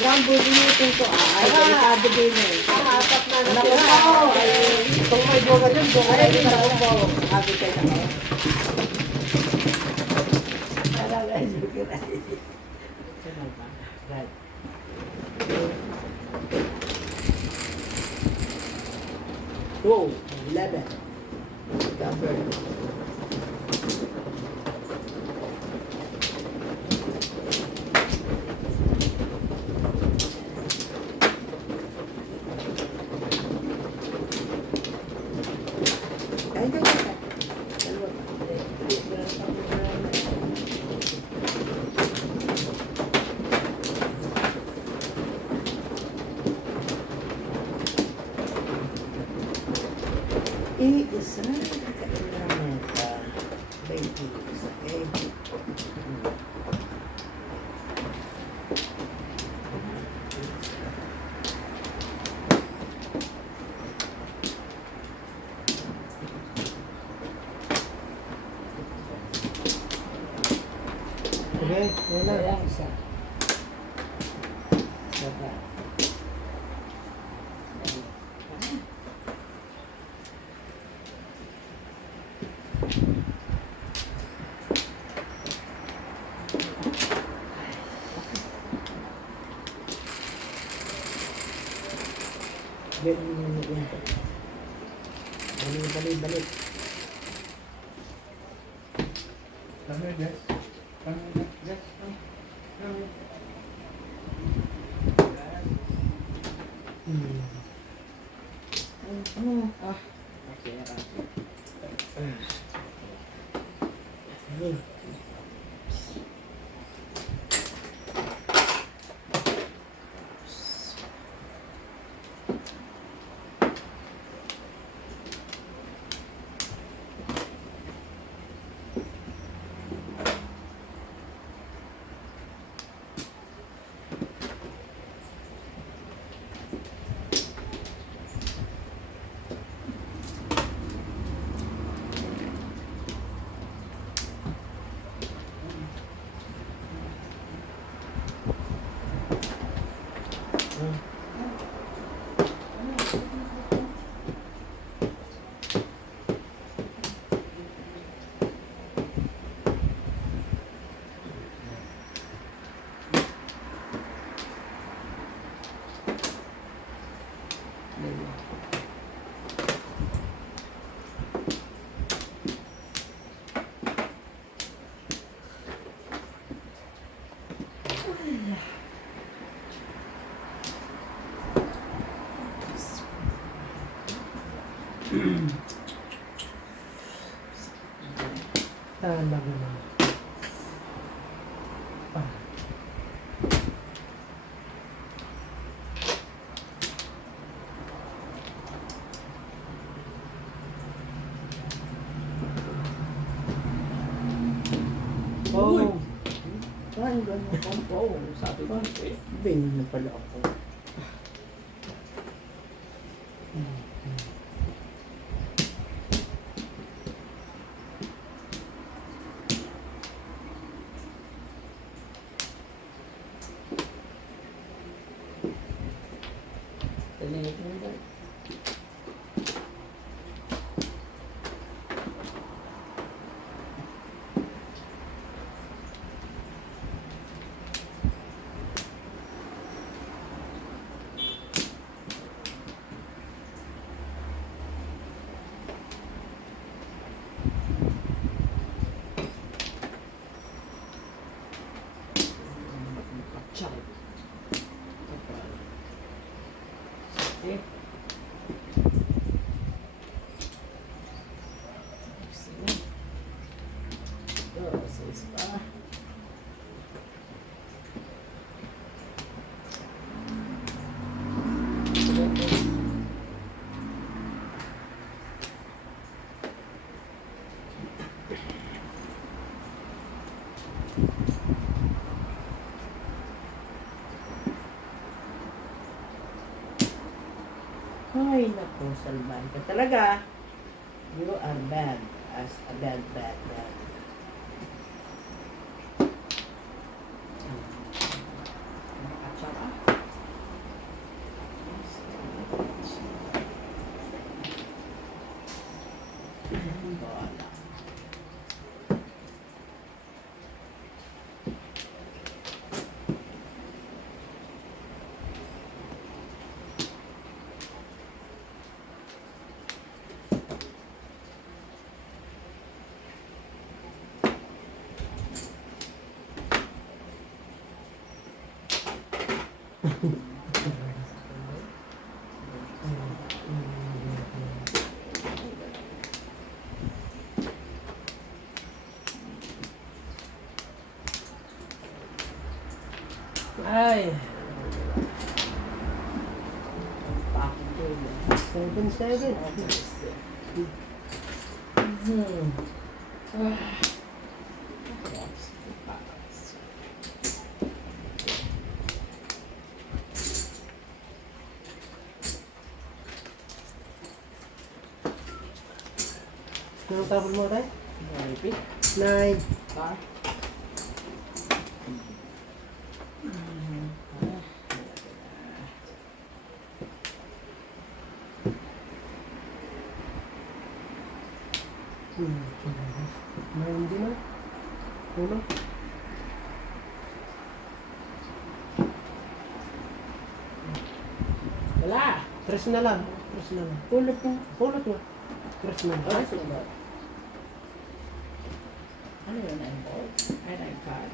Rambo din ko. Ay, delikado din eh. Apat na Naku natira. po, ay, Kung may bunga dyan, bunga ay, dyan. naku po. Sabi kayo na ako. Talaga, sugar ay. Ano ba? Right. Wow, 11. Cover. Ay, ay, ay. Dalawa pa. Iisa. Kailangan ka. 20. Okay. Okay, yan na. Ayan, isa. Isa pa. Ganun yan. Balik. Kami, Jess. Kami, Jess. Kami. Ah. Okay, Talaga na. Oh. Saan ganun kang po? Sabi ko, bing na pala ako. Taninig mo ba? Okay. Sis pa. Ay, naku, salban ka talaga. You are bad as a bad. Nakakatsara. Ay. Pakituloy. 7-7. Anong tabol mo tayo? 9. Hindi na. Uno. Wala. Tres na lang. Tres na lang. Pulot mo. Pulot mo. Tres na lang. Ah, sunod. Ano yun? Ay, nag-card.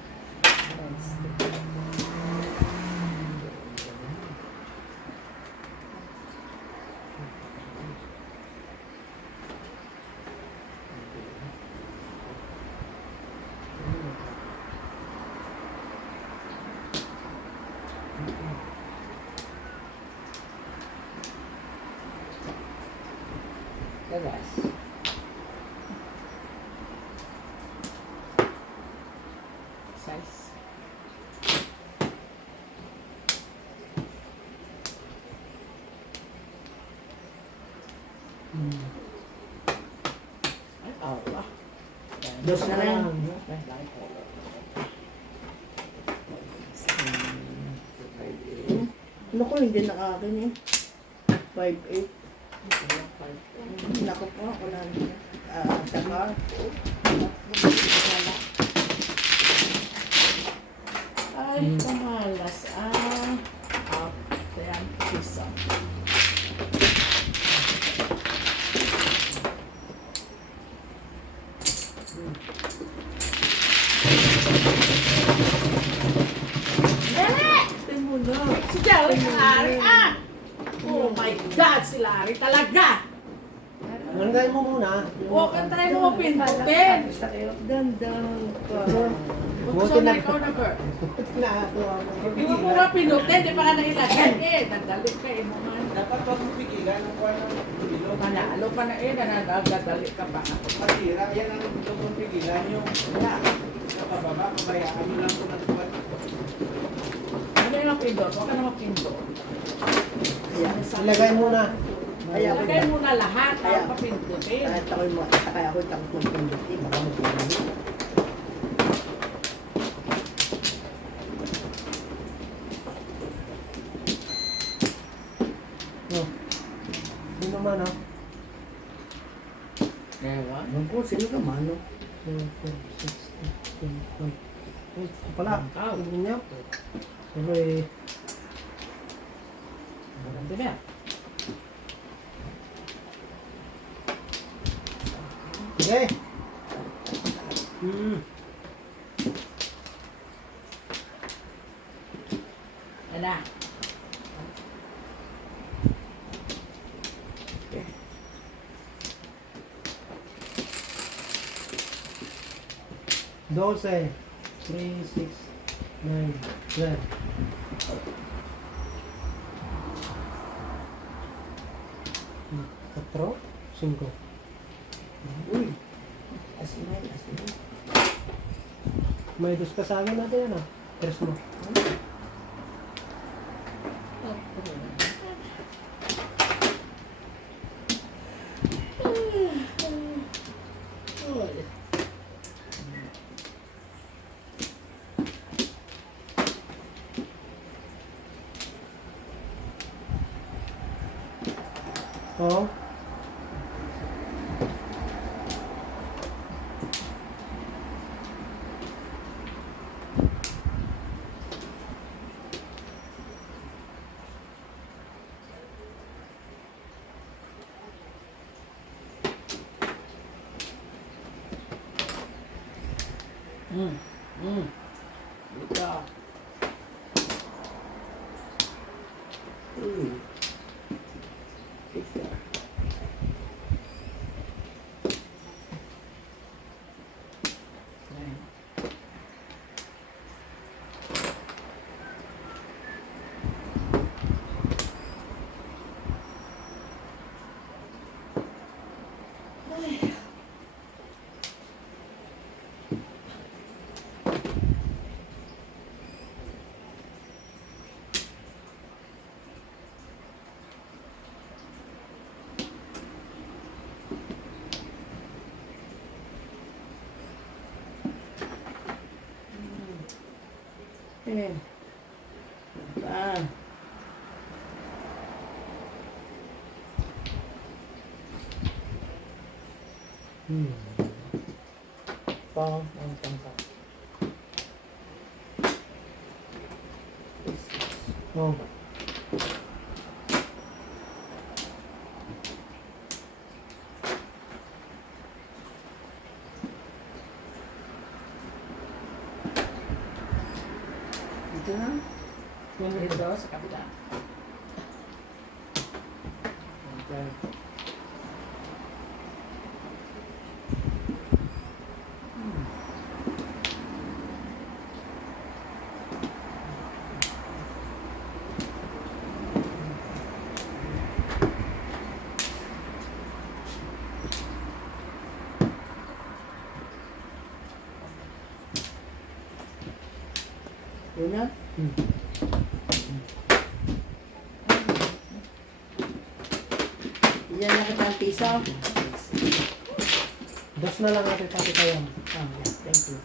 Labas. Size. Ay, awa. Dos na lang. Ay, laki ko. Ano ko, hindi nakakin eh. 5'8". Naku po, ako na sa car. Ay, kamalas. Ayan, pisa. Tingnan mo na. Si Larry, Larry, Oh my God, si Larry talaga! Manday mo muna. Huwag kang try mo pindutin! Dandang ka. Gusto na ikaw na, Bert. Hindi mo nga pinutin, di pa ka nailagay eh. Nagdali ka eh mo man. Dapat wag mo pigilan ang kuha ng bilo. Panalo pa na eh, nanadali ka pa. Masira, yan ang gusto mong pigilan yung sa pababa, pabayaan nyo lang kung nagkuha. Ano yung pindot? Huwag ka na mapindot. Ayan. Ilagay mo na. Kaya ako Lagay na. mo na lahat, Kaya- ako papindutin. Kahit ako'y kaya ako'y takot magpindot eh. Baka magpindot. Oh. Sino man ha? Ewan. Ewan ko, sino ka man, no? 2, 4, 6, 8, 9, 10. Ay, pala. Tingnan niya. Okay. Maganda na. Okay. Yan na. Doce. 3, 6, 9, 12. Cuatro, 5. Uy. Asinay, asinay. May dos ka sa akin natin yan ah. Tres mo. Oo. Ito. Pizza. Eh. Ah. Pang, pang. Oh. Dito na. Dito sa kabila. Okay. Yun na. Yan na kita ang piso. Dos na lang natin pati kayo. Yeah, thank you.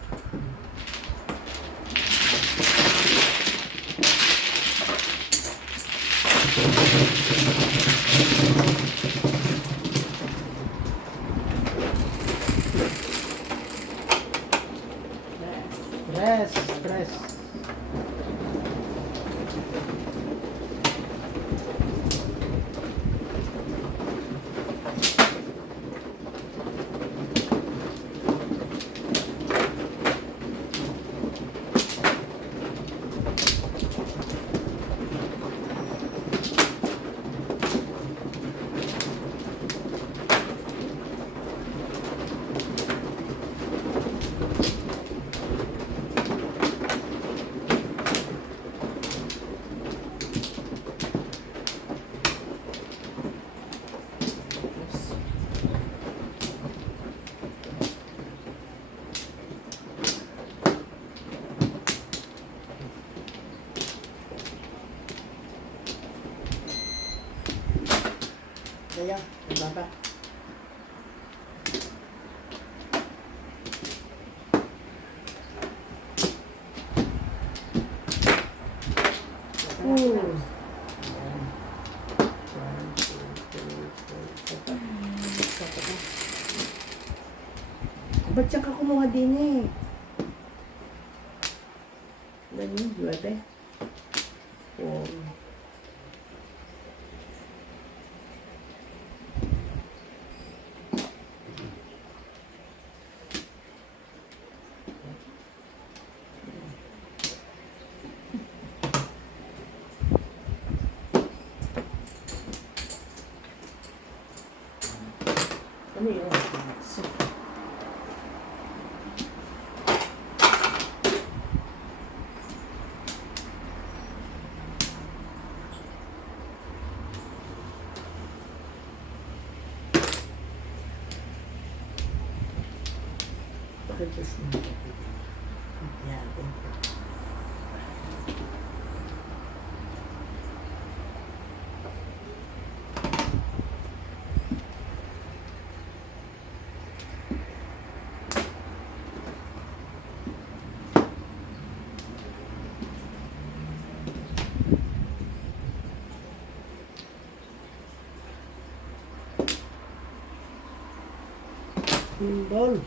Press, press. Kaya, baba. Ooh. Ba't siya ka kumuha din eh? Ganyan, duwede. Oh. Ano yun? Pagkakas mo. Yan. Ball.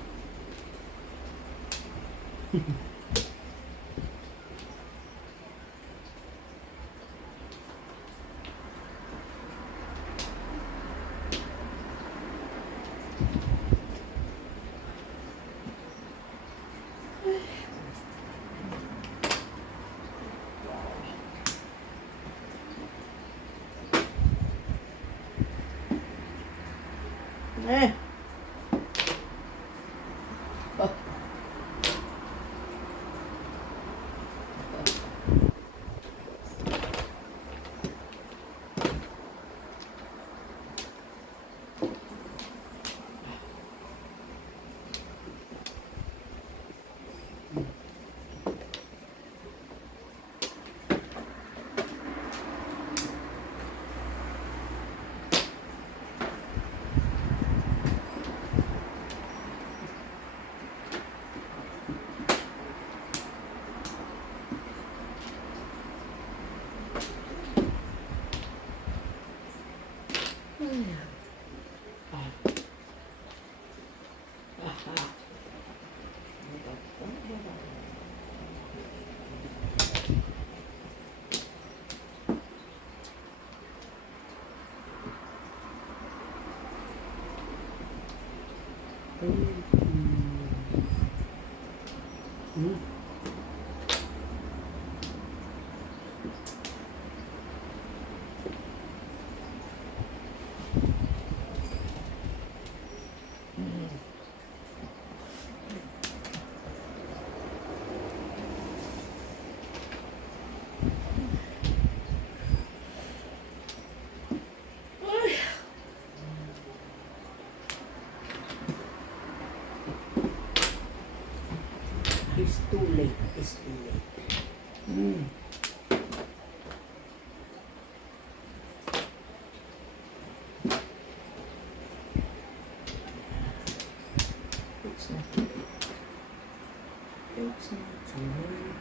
It's too late. It's too late. It's not too late. It's not too late.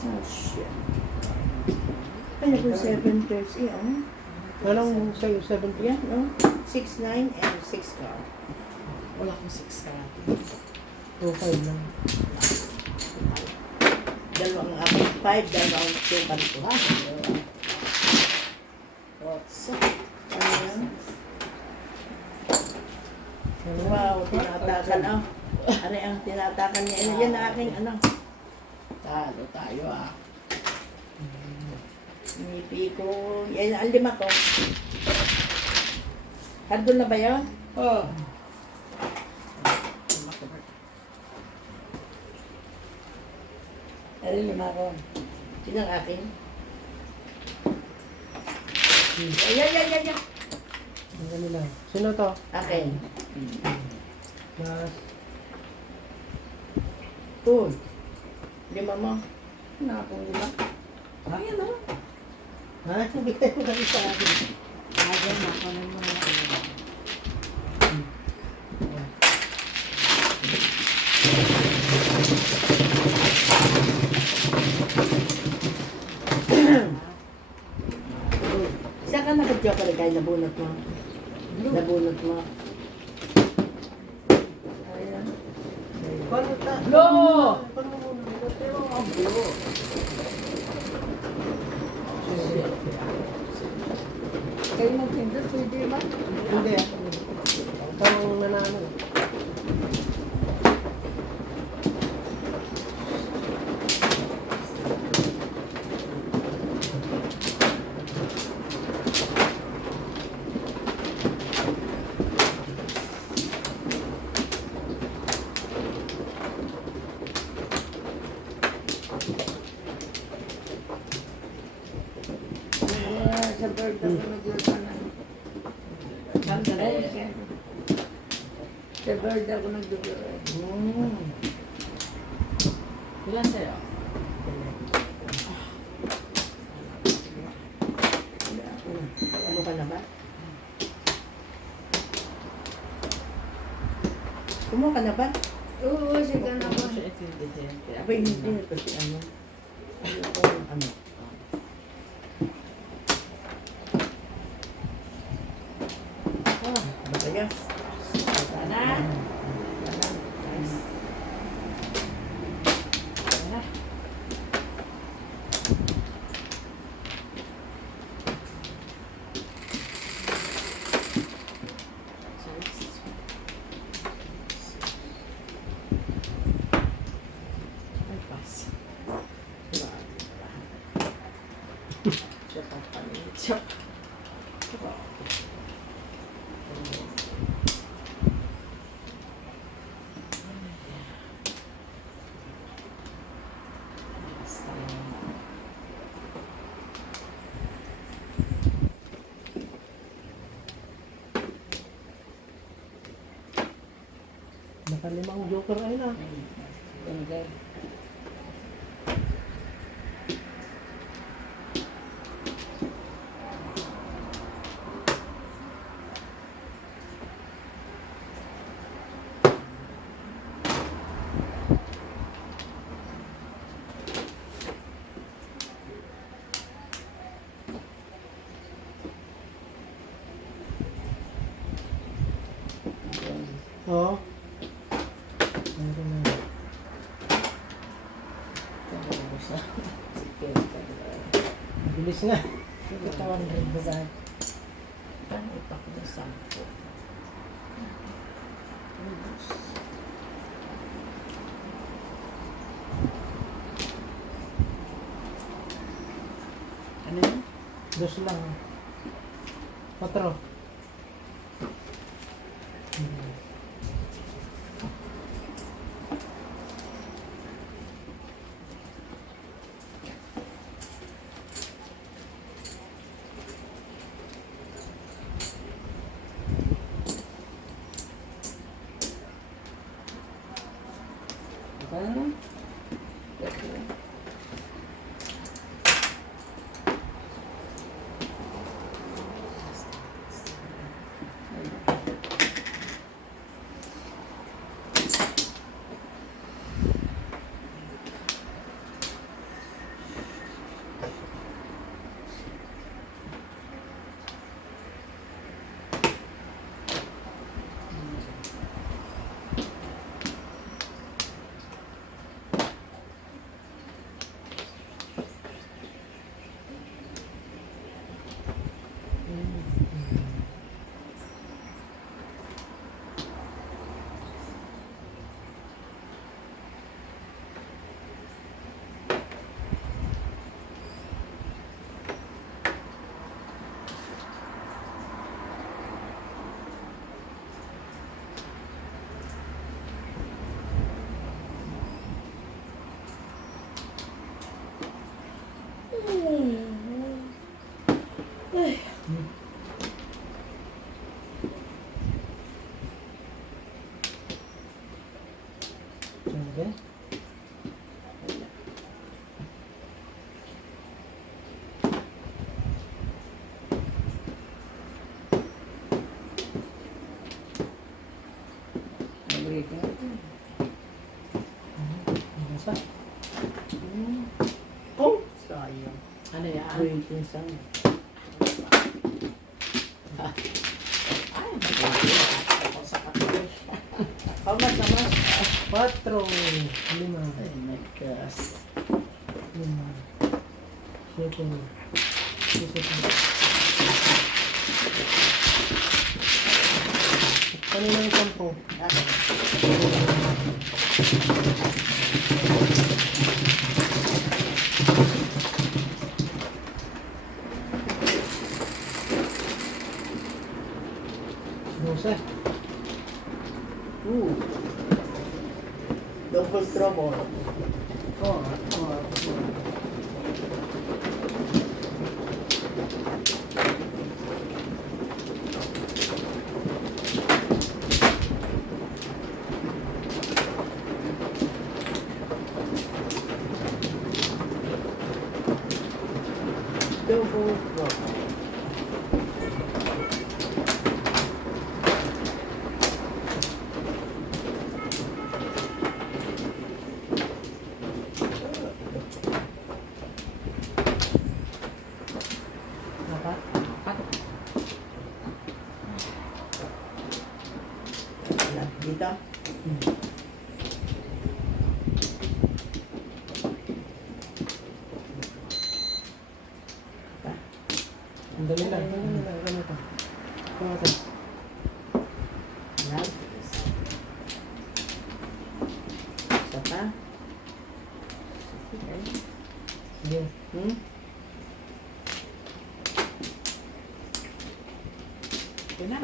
Oh, shit. Ano po 7:30, ano? Anong sa'yo, 7 p.m.? Yan, no? 6, 9, and 6 car. Wala akong 6 karate. 2-5 lang. Dalawang aking 5, dalawang 2 kanto, ha? What's up? Ano yan? Wow, tinatakan, oh. Ano ang tinatakan niya? Ano yan ang aking, ano? Talo tayo, ah. Nipi ko. Yan, ang 5 ko. Hardon na ba yun? Oh. Ano 5 ko? Sino ang akin? Yan. Ang kanila. Sino to? Akin. Mas... Uy. 5 mo. Ano akong 5? Ayan o. Ha? Bigay mo kami sa akin. Ayan na ako ng mga Saan ka nag-joker kaya nabunot mo? Nabunot mo. Ayan. Paano ta? Lo! Paano mo muna? Pero ang Kayo magtindot, pwede ba? Hindi ah. Parang nanalo. Sa bird ako nag-joker na. Sandali. Sa bird ako nag-joker. Ilan sa'yo? Ano ka na ba? Kumuha ka na ba? Oo, sige na ako. Abay, hindi na kasi ano. Ano ko, ano. Matayas. Sana. Nice. Sana. Nakalimang joker ay na. Ganda. Oo. Meron na. Bilis nga. Katawan rin ba ba? Paano ipak na 10? Ano yun? Dos lang. 4. Sabi? Nasa? Oh! Sayang. Ano yan? Waiting sa ay, ako sa kapatid. Pamas naman. 4. 5. Ay, my gosh. 5. 7. 7. Kanina yung 10. Dosa. Double trouble. 4. Double trouble. Naka? Dito. Ang dali lang. Ganito. Ganito. Yan. Isa pa. Okay. Sige. Hmm? Okay na.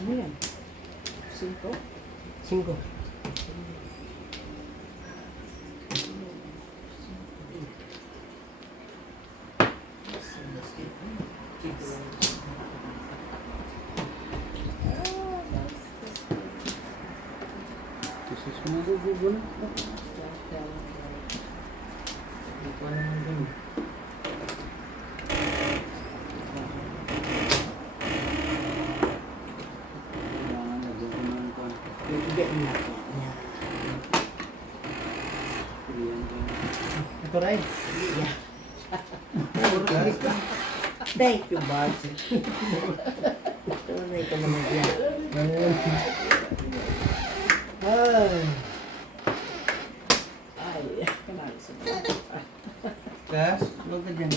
Ano yan? 5? 5. Susus mo na gugulo na. Hindi ko naman din. Kailangan nagugulo ng konti. Bibigyan niya ako. Iyan ko. Ito rin. Yeah. Gas. Thank you, Bart. Tunay ka naman yan. Ay. Ay, kailangan sa Gas. Huwag ka dyan.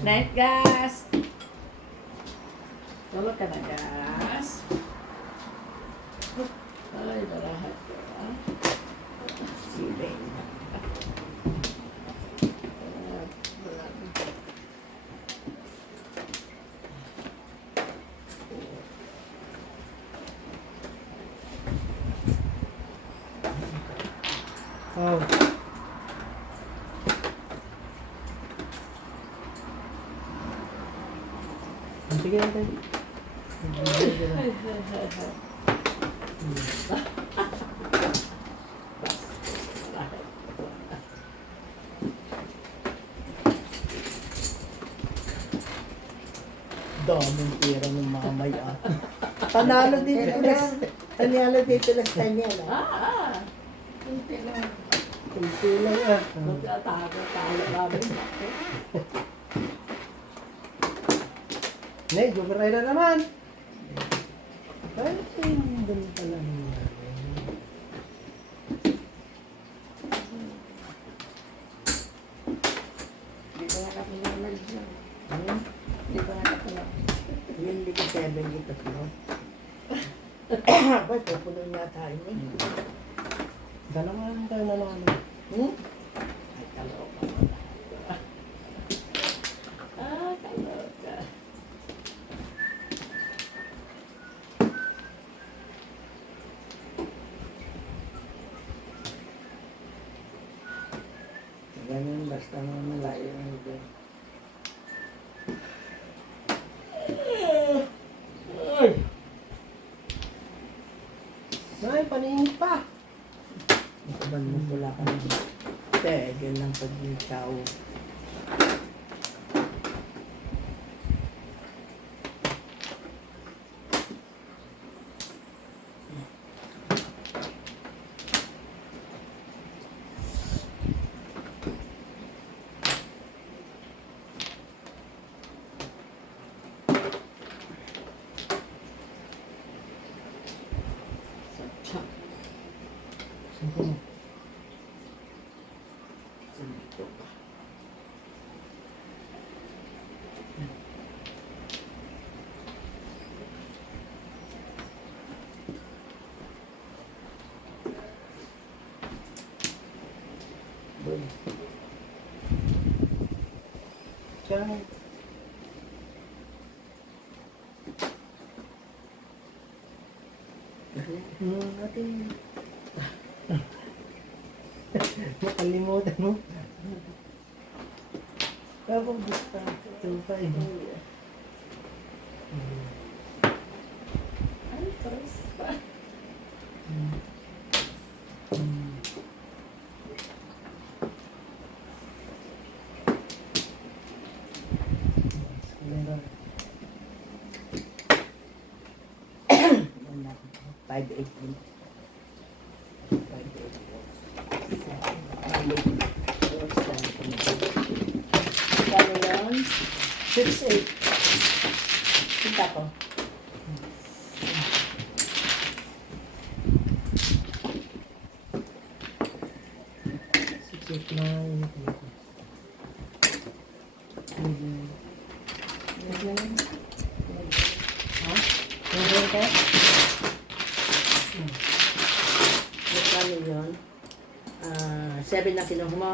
Night gas! Tulog ka na, gas. Ay, barahat ko. Sibay. Oh. Sige natin. Daming pera ng mamay ah. Panalo dito last time yan ah. Kunti lang. Kunti lang ah. Talo namin. Ne, jokeray na naman. Ay, doon pala nangyari. Di ba nga kapinalag siya? Di ba nga kapinalag? Yun, di ko 7 dito no? Ba't pupuno na tayo eh? Dalawa lang tayo nanalo. Ay, kaloka mo na. Kaloka. Ganun, basta mga malayo ang ito. Ay, paningin pa. Ikaban mo pula ka na. Pwede lang pag ikaw. Sampo mo. Boy. Diyan. Natin. Nakalimutan mo. Pero gusto. Ito pa eh. Ay, pares pa. Meron. 5-8 din. 5-8. Kano yun? 6-8. Kita ko. Sikit na yun. Meron ka? Kano yun? 7 na kinuha mo.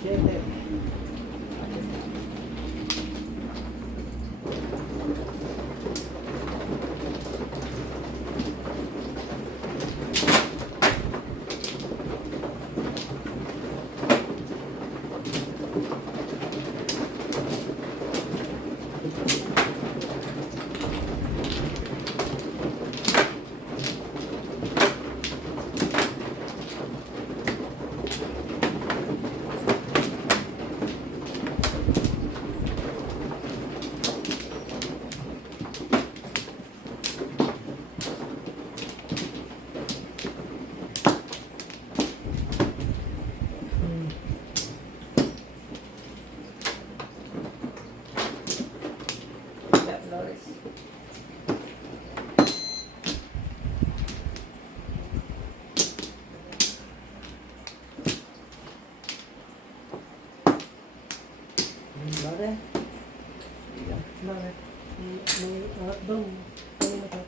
Siyete. Lore. Bakit? May arat daw. Kaya na ka.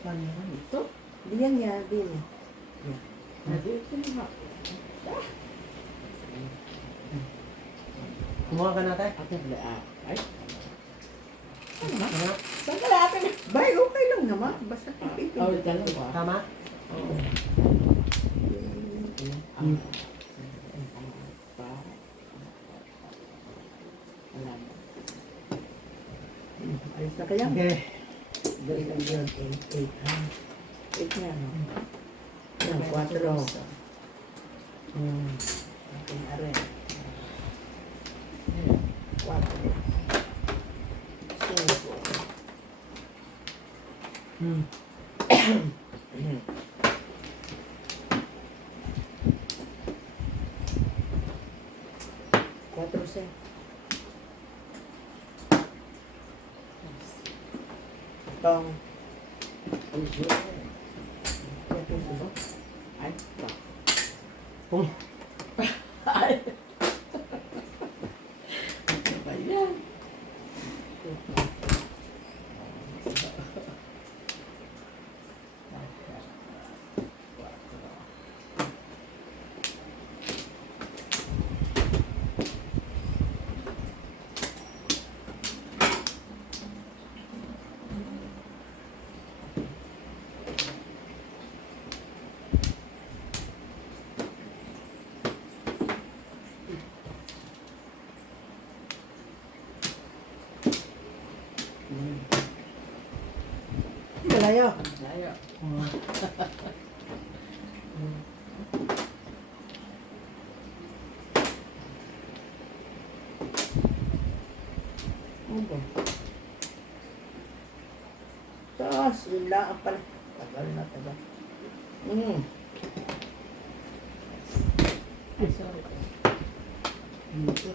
Saan yan? Ito. Diyan nga, din. Dito na. Kumuha ka natin? Ay, Tama? saan ka lahat? Bay, okay lang naman. Basta Oh, pipipin. dalawa. Tama? Ayos na kaya? Okay. Dali yun. 8 ha. 8 nga, no? Yan, 4. Okay, are. 4. 5. Hmm. Cuatro C. Tong. Ay, ba? Kung Ay. Ano ba yan? malayo. Layo. Ano? Taas, yun lang ang pala. Tagal na, tagal. Ay, sorry. Dito.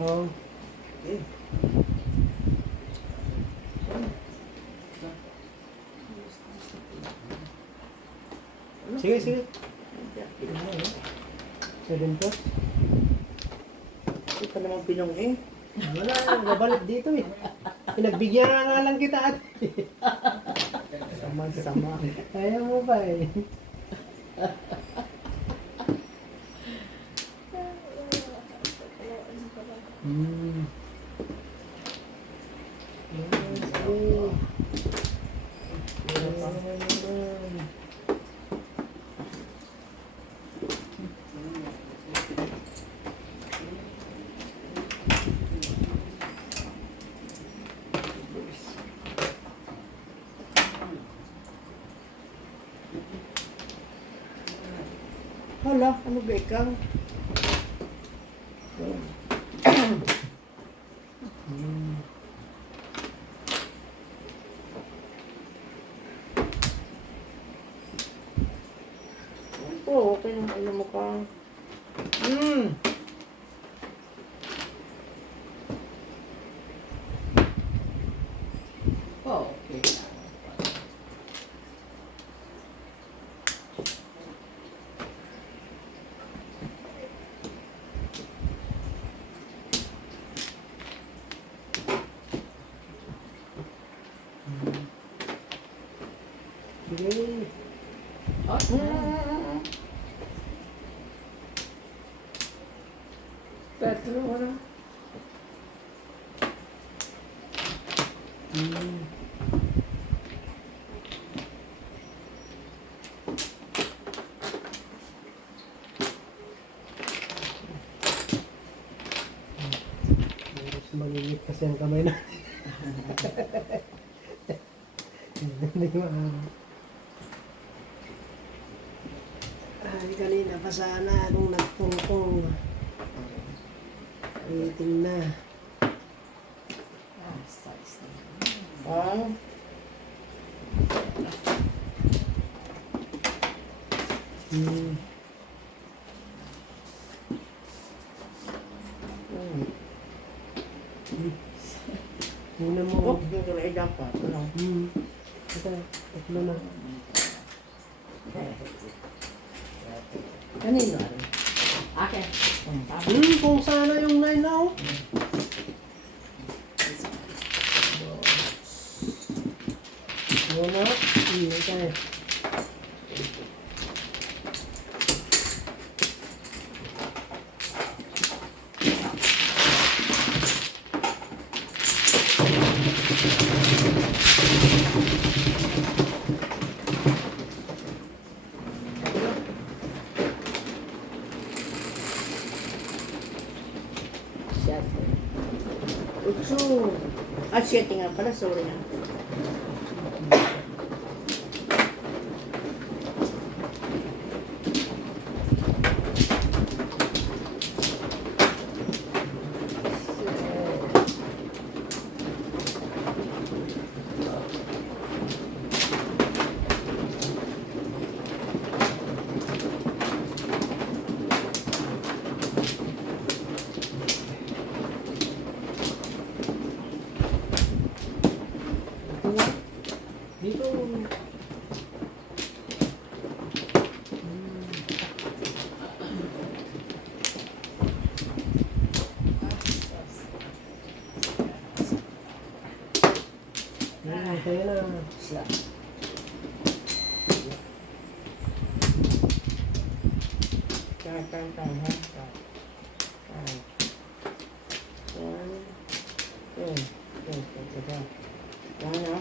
Oh. Okay. Sige, sige. 7 plus. Hindi pa naman pinong eh. Wala, nabalik dito eh. Pinagbigyan nga lang kita at Sama-sama. ayaw mo ba eh. Hmm. Hala, ano ba ikaw? okay lang alam mo ka. Okay. Sige. Petro, ano? Mas malilit kasi ang kamay na. Hindi maaari. Ay, kanina pa sana kung nagpungkong. Ulitin na. Ah. Una mo. Oh, yung ay dapat. Ano? Ito, tatlo na. Kanino ano? Okay. Kung sana yung 9 na oh. Una. Okay. Siyete. Utsu. Ah, siyete nga pala. Sorry nga. Dito. Okay na. Isla. Tan, ha? One, two. Yan, ha?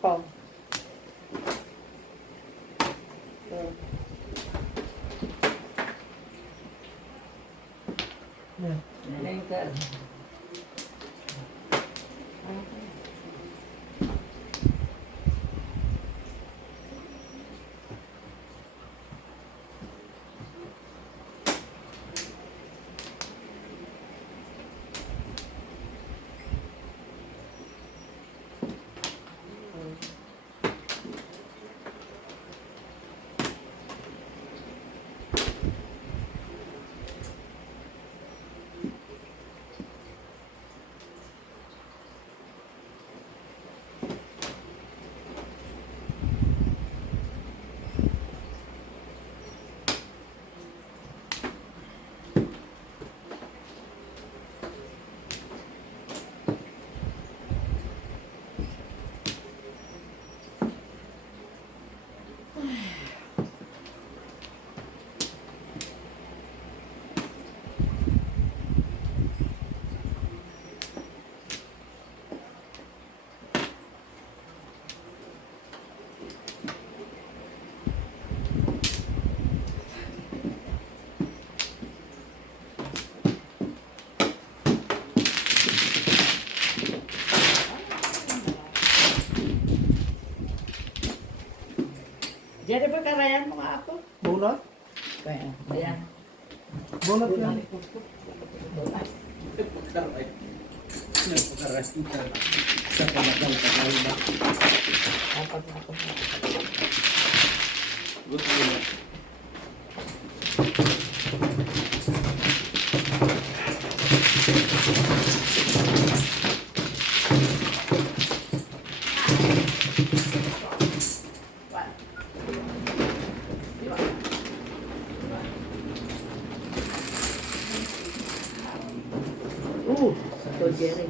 Pau. Later. Jennifer, karayan mo nga ako. Bunot? Kaya, Ayan. Bunot yan. Pagkaray. Pagkaray. Sa pamagal-tagal ba? Dapat na ako. Gusto mo na. ito Jerry.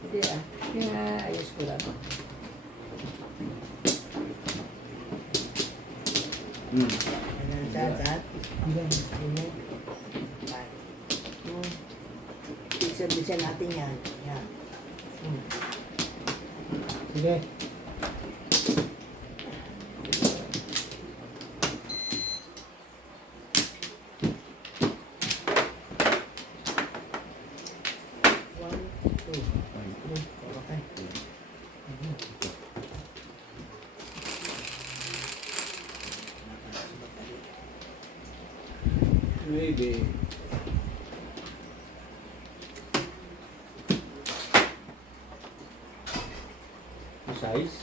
Hindi ah. Kaya ayos ko lang. Ano sasat? Isa-bisa natin yan. Yan. Sige. One, two. Okay. Maybe. Size?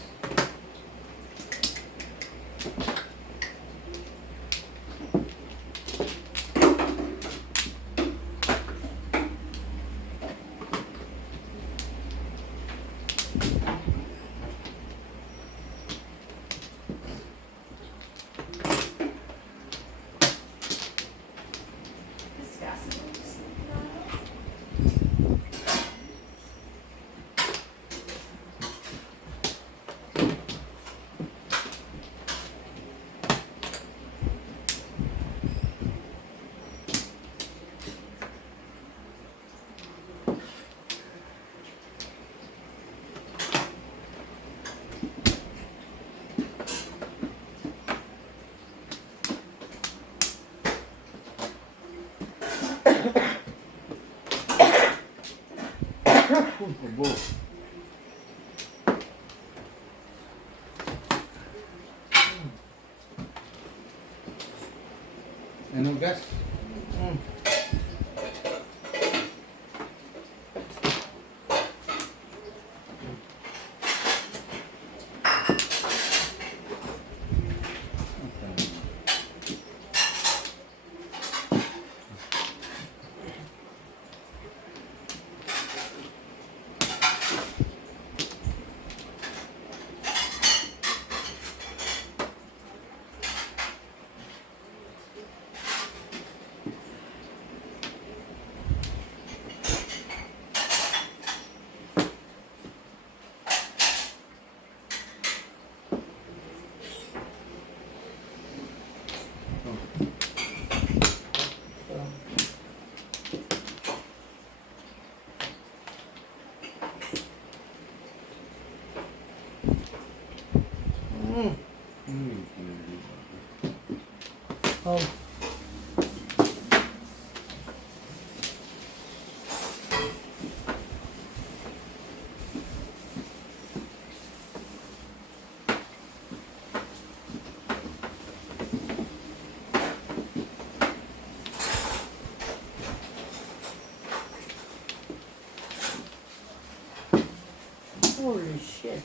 Obo. Anong gas? Oh. Holy shit.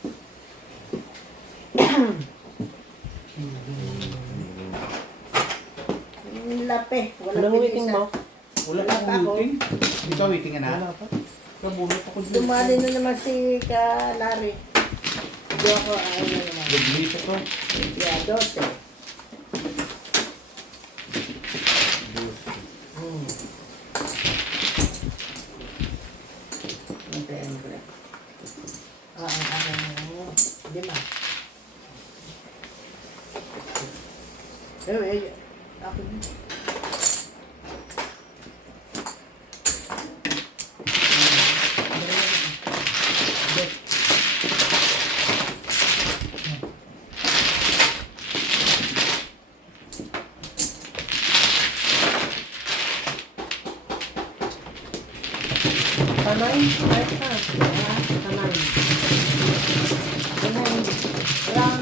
Ang lape. Wala Walang pwede waiting isa. mo? Wala Wala pa pa ako. waiting. Ikaw waiting na? Wala pa. Kabunot ako dito. Dumali na naman si Kalari. Hindi ako ayaw na naman. Dito to. Yeah, dote. Tanay, kahit ka. Tanay. Ganun. Parang,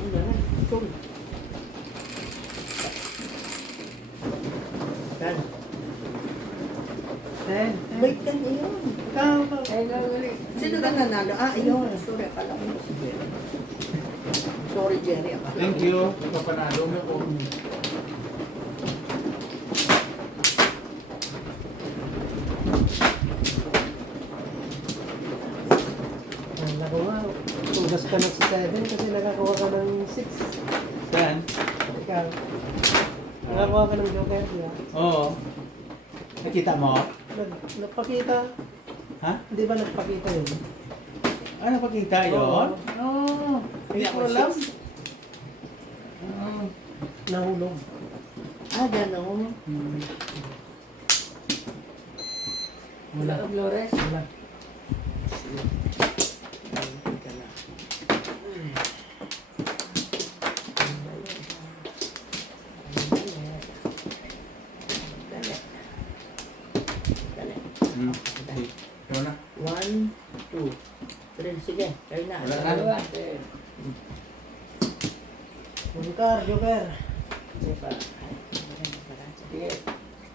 ano na, tul. Yan. Ten. Wait ka na yun. Ikaw. Sino ka nanalo? Ah, ayun. Sorry, akala ko si Jerry. Sorry, Jerry. Akala Thank ko. you. Kapanalo mo ko. Wala ko nga. Tugas ka ng 7 kasi nakakuha ka ng 6. Saan? Ikaw. Nakakuha ka ng joker, di ba? Oo. Nakita mo? Nagpakita. Ha? Hindi ba nagpakita yun? Ah, napakita yun? Oo. Hindi ko alam. Oo. Nahulog. Ah, gano'n. Wala. Flores. Wala. Teka lang. Dali. Dali. Hmm. Sige. Ikaw na. 1, 2, 3. Sige, kayo na. Wala na. Joker, joker. Diba?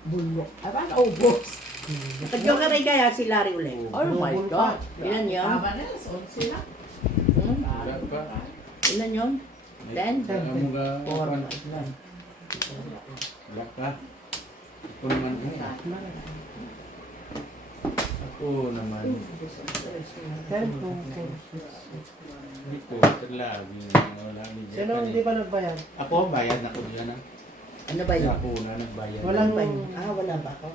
Bulok. Aba, naubos. Naka-joker ay kaya si Larry ulit. Oh my God. Ilan yun? Tama na, 11 na. Hmm? Wala pa. Ilan yun? 10? Alam mo ka. 4. Ilan? Wala ka. Ako naman. Ako naman. 10, 2, 4, 6. Hindi ko. Talabi. Wala. Sino hindi pa nagbayad? Ako, bayad na ko dyan. Ano ba yun? Ako na nagbayad. Walang- Ano ba yun? Ah, wala ba ako?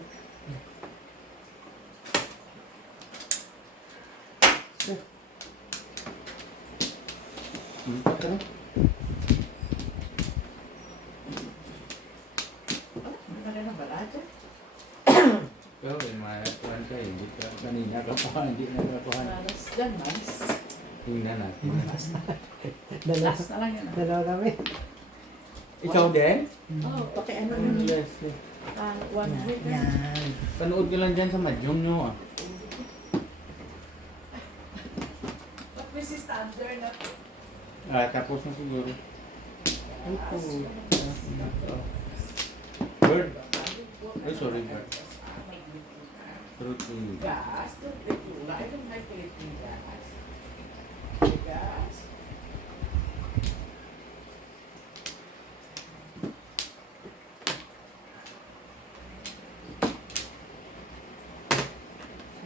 Hmm. Ano? Ano na balato? Ikaw, kuhan ka. Hindi ka. Kanina ka pa. Hindi na ka kuhan. Malas dyan, malas. Tingnan natin. Dalawa, Last na lang yan. dalawa kami. Ikaw din? Oh, pakiano nun. Yes. yes. 100 na. Yan. Panood ka lang dyan sa Madyong nyo. But this is standard na. Tapos na siguro. Ito. Bird. Ay, sorry, Bird. Fruity. Gas, to Pilipina. I don't like Philippine gas. Gas.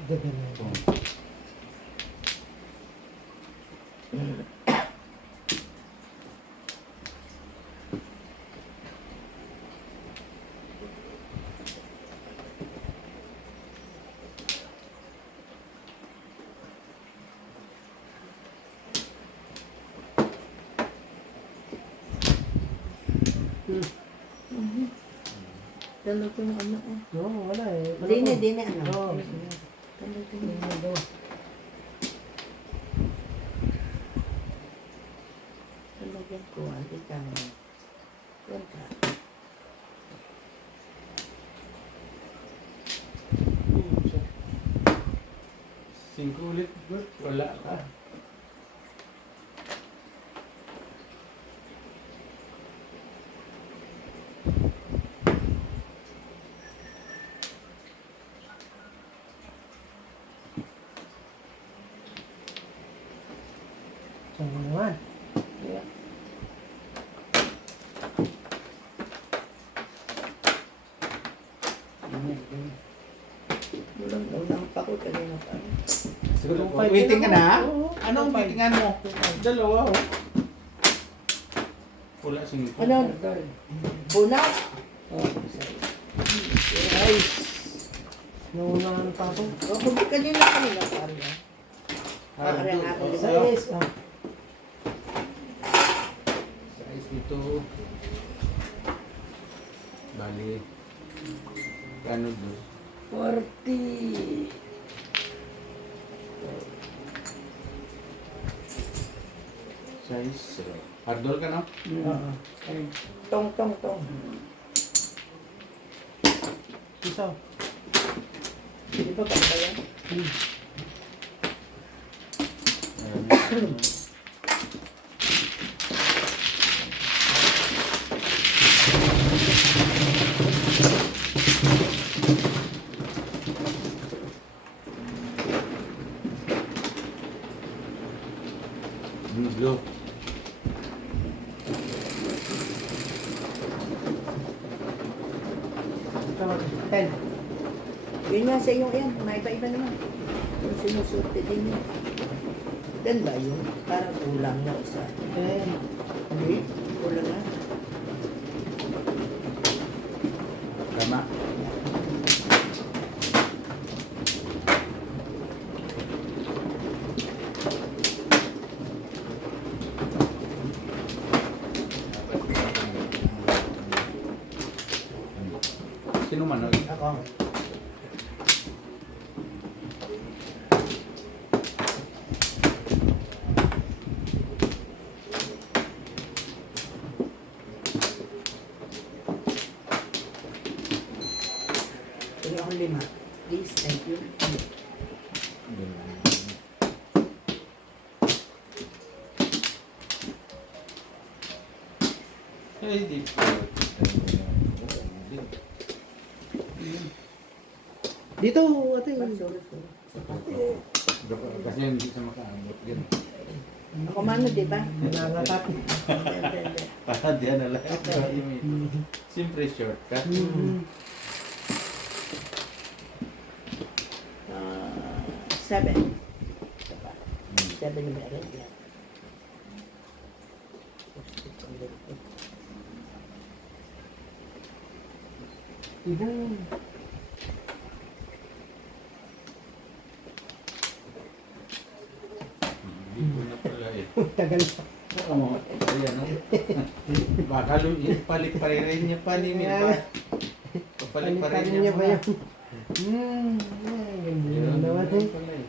Gabi na. Dalo ko yung ano. Oo, wala eh. Di na, ano. Oo. Dalo ko yung talagyan ko. Hindi ka mo. Yan ka. Singko ulit, Bird. Wala ka. Saan mo naman? Ulang pa ko kanina pa. Siguro, Tumpay. waiting ka na? Oo. Anong Tumpay. waitingan mo? Dalawa, oh. Wala singko. Ano? Bunat? Oh, Nice. Naunahan pa ako. hindi kanina pa. Parang Ah, nga ako. oh, Sa oh. is. Ah. Ito. Bali. Ano doon? 40. Size. Hardol ka, no? Oo. Tong, tong, tong. Isa. Di ba ba yan? Blue. Ito, 10. Yun nga sa iyo yan. May iba-iba naman. Yung sinusuti din yun. Dan ba yun? Parang kulang na isa. 10. Hindi? Kulang na. Tama. Sino man? Ako. Tingnan ako 5. Please, thank you. Ay, di po. Dito, ate. Sorry, sorry. Kasi hindi sa makaamot yun. Ako mano, di ba? Nangangatat. Hindi. Para di na lang. Siyempre shortcut. Ah, 7. Isa pa. 7 yung meron. Yan. Ibo. Hindi ko na pala eh. Tagal pa. Oo, ayan o. Baka palit pa rin niya panimin pa. Papalit pa rin niya ba pa. yun? Ganda naman eh. Pala eh.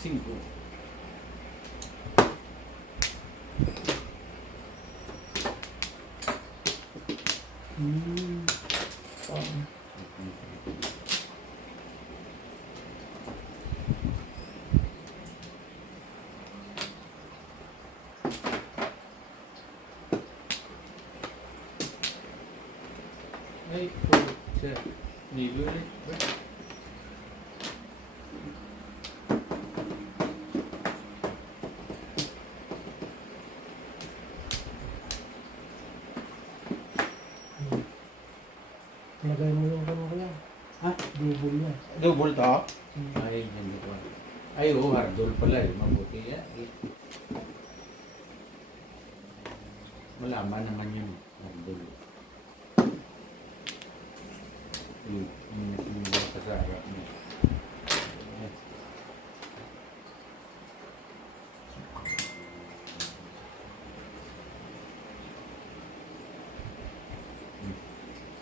Cinco. Ay, po. Siya. Nilo ulit. Lagay mo yung kamo kuya. Ha? Double na. Double to? Ay, hindi ko. Ay, oo, hardol pala eh. Mabuti yan. Malaman naman yun. Hardol. Yung kasarap niya.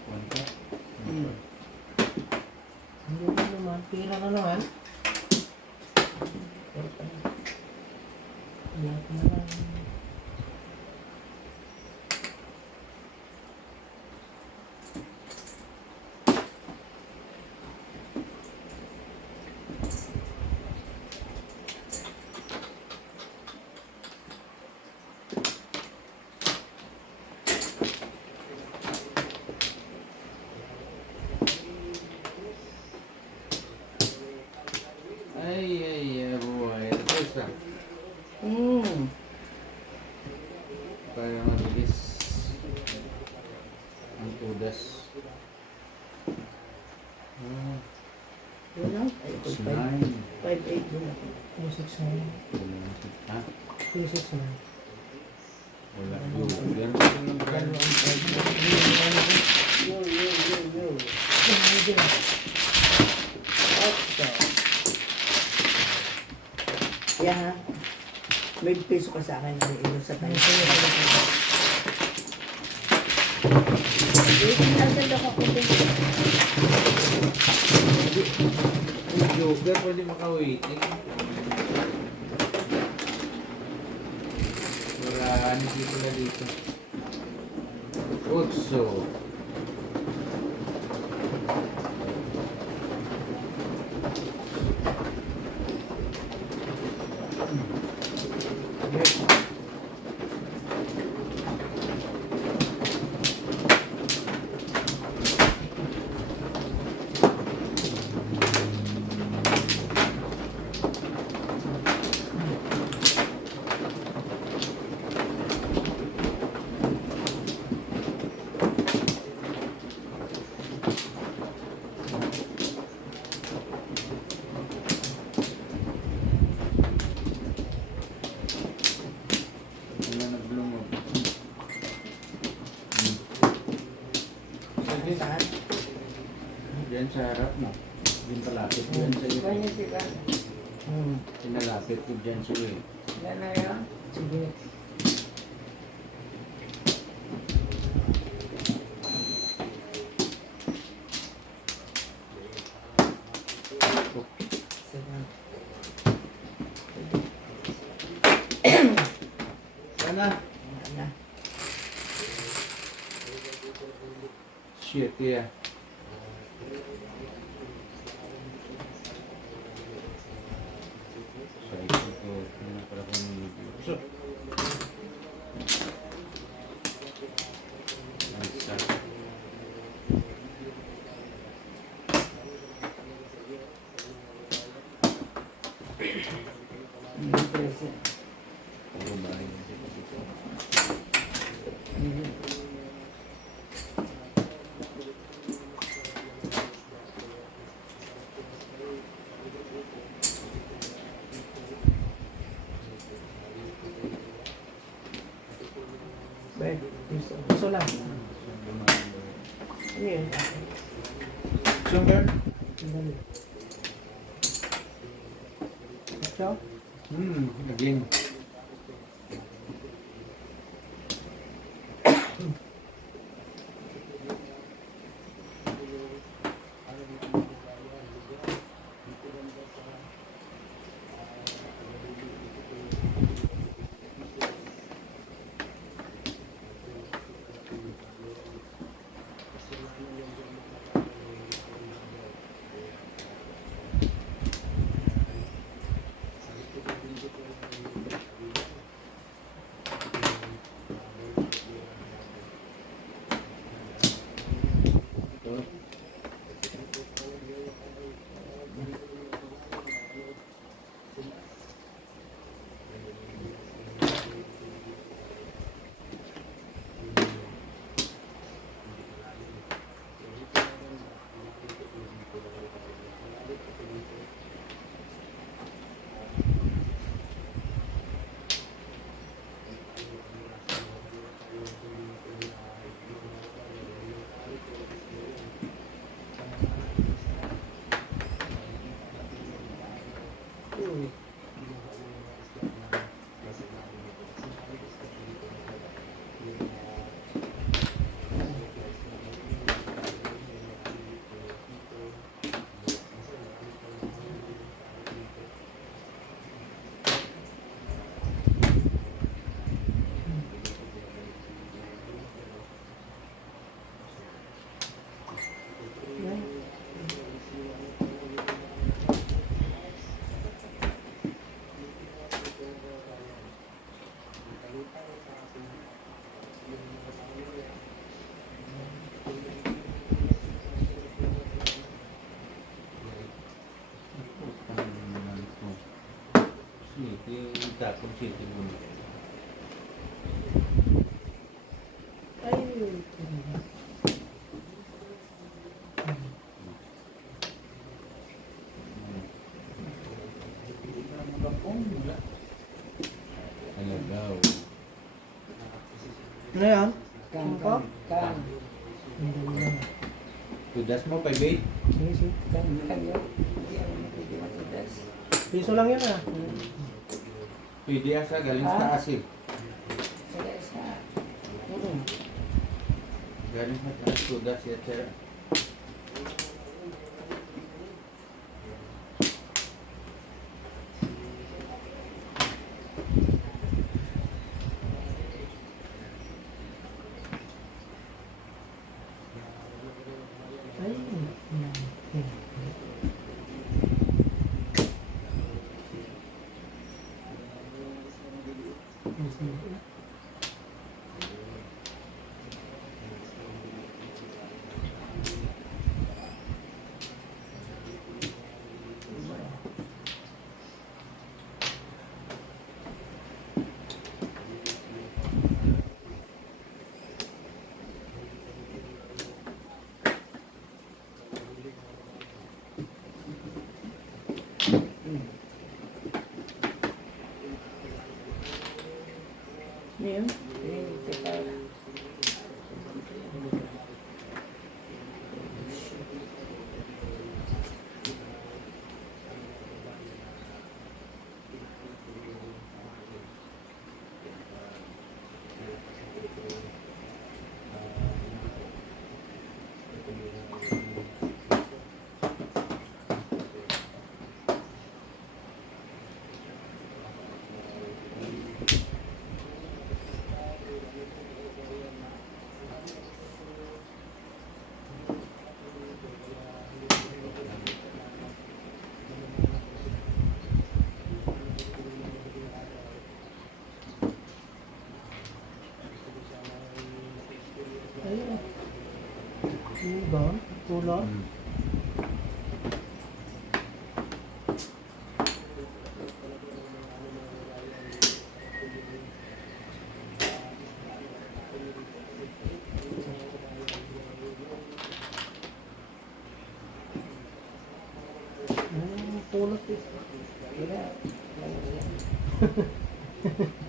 Kuwanta? Hindi na naman. Pira na naman. Iyak na lang. Ay, buhay. Tapos na. Para mabilis ang tudas. Yun lang. Ay, It's 9. 580 Kusok na. Ha? Kusok na. Wala. Yan din ng brand. Yo. Yan ha. May piso ka sa akin ng ilo sa tayo. Tinagdal ako kung Yung Joker, pwede maka-waiting. Wala, ano dito na dito. Otso. Wala naglungod. Sige. saan? Diyan sa harap mo. Yung palapit ko yan sa iyo. Ganyan sila. Pinalapit ko dyan sa iyo. Yan na yun. Sige. Sana. Na. Shit, yeah. Sorry ko. Ano para kung so. Puro bahay na siya dito. Bert, Gusto lang. ano yun? Sugar? Sandali. Ikaw? Again. Tapos city mo. Alagaw. Ano yan? Kang, Ano pa? kang, Hindi lang. Tudas mo, 5-8. Sige, sige. kang, kang yun. Hindi ako pwede matudas. Piso lang yan ah. Pwede asa, galing sa taas eh. Sada isa. Galing sa taas, tudas yan, sir. Ay. Yun. Ayun. Diba? Tulad. Tulad eh. Wala. Wala.